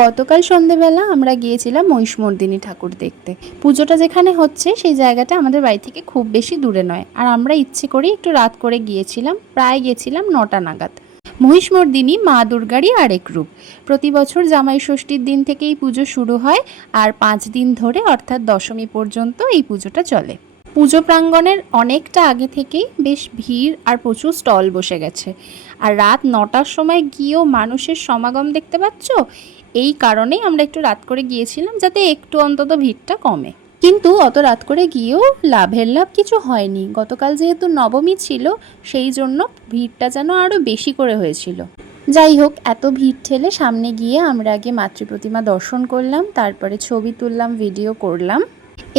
গতকাল সন্ধেবেলা আমরা গিয়েছিলাম মহিষমর্দিনী ঠাকুর দেখতে। পুজোটা যেখানে হচ্ছে সেই জায়গাটা আমাদের বাড়ি থেকে খুব বেশি দূরে নয়, আর আমরা ইচ্ছে করেই একটু রাত করে গিয়েছিলাম, প্রায় গেছিলাম 9টা নাগাদ। মহিষমর্দিনী মা দুর্গারই আরেক রূপ। প্রতি বছর জামাই ষষ্ঠীর দিন থেকে এই পুজো শুরু হয়, আর 5 দিন ধরে অর্থাৎ দশমী পর্যন্ত এই পুজোটা চলে। পুজো প্রাঙ্গণের অনেকটা আগে থেকেই বেশ ভিড় আর প্রচুর স্টল বসে গেছে। আর রাত 9টার সময় গিয়েও মানুষের সমাগম দেখতে পাচ্ছ। এই কারণেই আমরা একটু রাত করে গিয়েছিলাম, যাতে একটু অন্তত ভিড়টা কমে। কিন্তু অত রাত করে গিয়েও লাভের লাভ কিছু হয়নি। গতকাল যেহেতু নবমী ছিল, সেই জন্য ভিড়টা যেন আরও বেশি করে হয়েছিল। যাই হোক, এত ভিড় ঠেলে সামনে গিয়ে আমরা আগে মাতৃ প্রতিমা দর্শন করলাম, তারপরে ছবি তুললাম, ভিডিও করলাম।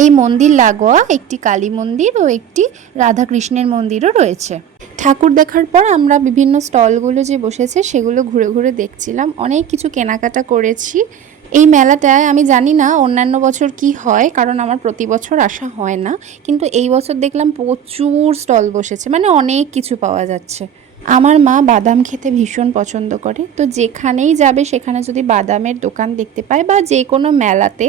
এই মন্দির লাগোয়া একটি কালী মন্দির ও একটি রাধাকৃষ্ণের মন্দিরও রয়েছে। ঠাকুর দেখার পর আমরা বিভিন্ন স্টলগুলো যে বসেছে সেগুলো ঘুরে ঘুরে দেখছিলাম, অনেক কিছু কেনাকাটা করেছি। এই মেলাটায় আমি জানি না অন্যান্য বছর কি হয়, কারণ আমার প্রতি বছর আসা হয় না, কিন্তু এই বছর দেখলাম প্রচুর স্টল বসেছে, মানে অনেক কিছু পাওয়া যাচ্ছে। আমার মা বাদাম খেতে ভীষণ পছন্দ করে, তো যেখানেই যাবে সেখানে যদি বাদামের দোকান দেখতে পায় বা যে কোনো মেলাতে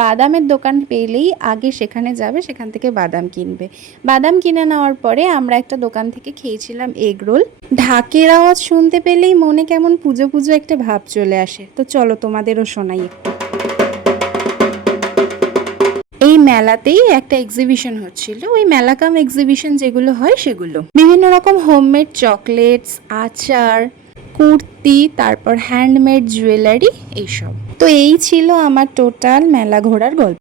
বাদামের দোকান পেলেই আগে সেখানে যাবে, সেখান থেকে বাদাম কিনবে। বাদাম কিনে নেওয়ার পরে আমরা একটা দোকান থেকে খেয়েছিলাম এগ রোল। ঢাকের আওয়াজ শুনতে পেলেই মনে কেমন পুজো পুজো একটা ভাব চলে আসে। তো চলো তোমাদেরও শোনাই একটু। এই মেলাতেই একটা এক্সিবিশন হচ্ছিল, ওই মেলা কাম এক্সিবিশন যেগুলো হয় সেগুলো, বিভিন্ন রকম হোমমেড চকলেটস, আচার, কুর্তি, তারপর হ্যান্ডমেড জুয়েলারি, এইসব। তো এই ছিল আমার টোটাল মেলা ঘোরার গল্প।